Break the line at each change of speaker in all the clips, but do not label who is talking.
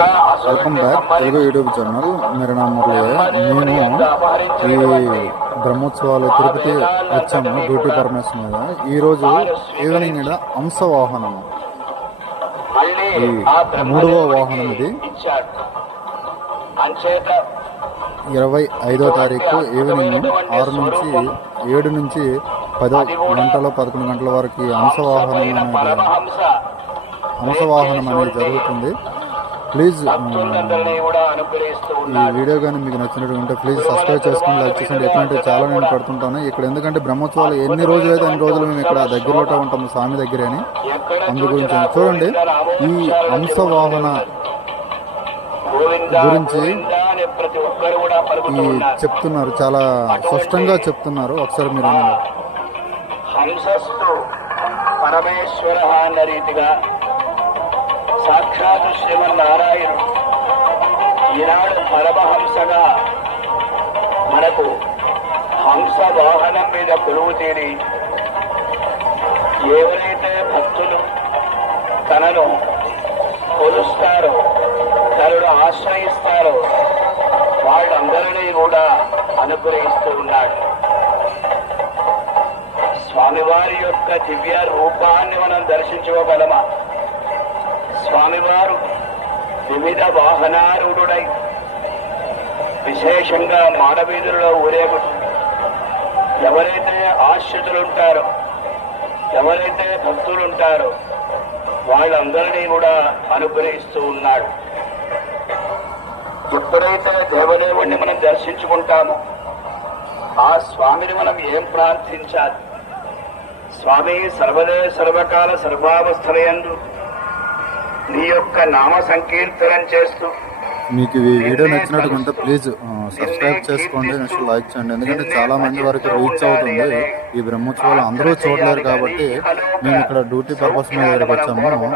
Welcome back Telugu YouTube channel మీరు నా మురళి నేను ఈ బ్రహ్మోత్సవాలు తిరుపతి వచ్చాము. డ్యూటీ పర్మిషన్ మీద. ఈరోజు ఈవినింగ్ మీద అంశ వాహనం
ఈ మూడవ వాహనం ఇది.
ఇరవై ఐదో తారీఖు ఈవినింగ్ ఆరు నుంచి ఏడు నుంచి పదో గంటల పదకొండు గంటల వరకు అంశవాహనం అనేది అంశవాహనం అనేది జరుగుతుంది. ప్లీజ్ ఈ వీడియో కానీ మీకు నచ్చినట్టు ప్లీజ్ సబ్స్క్రైబ్ చేసుకుని లైక్ చేసండి. ఎట్లాంటివి చాలా నేను పెడుతుంటాను ఇక్కడ ఎందుకంటే బ్రహ్మోత్సవాలు ఎన్ని రోజులు అయితే అన్ని రోజులు మేము ఇక్కడ దగ్గరలో ఉంటాము స్వామి దగ్గరే అని. అందు గురించి చూడండి. ఈ హంస వాహన గురించి ఈ చెప్తున్నారు చాలా స్పష్టంగా చెప్తున్నారు. ఒకసారి మీరు
పరమేశ్వర అన్న రీతిగా సాక్షాత్ శ్రీమన్నారాయణుడు ఈనాడు పరమహంసగా మనకు హంస వాహనం మీద కొలువు తీరి ఎవరైతే భక్తులు తనను కొలుస్తారో తనను ఆశ్రయిస్తారో వాళ్ళందరినీ కూడా అనుగ్రహిస్తూ ఉన్నాడు. స్వామివారి యొక్క దివ్య రూపాన్ని మనం దర్శించుకోగలమా? స్వామివారు వివిధ వాహనారూఢుడై విశేషంగా మానవీధులలో ఊరేగు ఎవరైతే ఆశ్రితులుంటారో ఎవరైతే భక్తులుంటారో వాళ్ళందరినీ కూడా అనుగ్రహిస్తూ ఉన్నాడు. ఎప్పుడైతే దేవదేవుణ్ణి మనం దర్శించుకుంటామో ఆ స్వామిని మనం ఏం ప్రార్థించాలి? స్వామి సర్వదే సర్వకాల సర్వావస్థలయందు నీ యొక్క నామ సంకీర్తనం చేస్తూ
మీకు ఈ వీడియో నచ్చినట్టుకుంటే ప్లీజ్ సబ్స్క్రైబ్ చేసుకోండి నెక్స్ట్ లైక్ చేయండి. ఎందుకంటే చాలా మంది వరకు రీచ్ అవుతుంది. ఈ బ్రహ్మోత్సవాలు అందరూ చూడలేరు కాబట్టి మేము ఇక్కడ డ్యూటీ పర్పస్ మీద ఇక్కడికి వచ్చాము.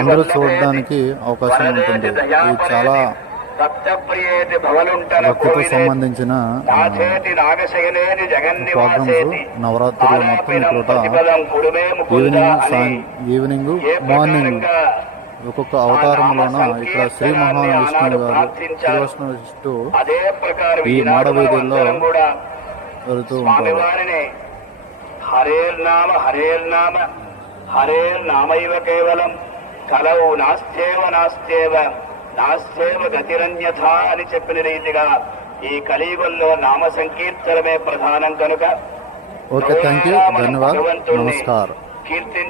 అందరూ చూడడానికి అవకాశం ఉంటుంది. ఇది చాలా
కోవిదే.
సంబంధించిన ప్రోగ్రామ్స్ నవరాత్రులు మొత్తం
ముకుందా
ఈవినింగ్ ఈవినింగ్ మార్నింగ్. ఒక్కొక్క అవతారంలోన ఇక్కడ శ్రీ మహావిష్ణువు గారు శ్రీ విష్ణు ఈ మాడవీధుల్లో వెళుతూ ఉంటారు.
హరేర్నామ హరేర్నామ హరేర్నామైవ కేవలం కలవు నాస్తేవ నాస్తేవ నాస్తేవ గతిరన్యథ అని చెప్పిన రీతిగా ఈ కలియుగంలో నామ సంకీర్తనమే ప్రధానం కనుక.
ఓకే థ్యాంక్ యూ ధన్యవాద్. నమస్కార్.
కీర్తి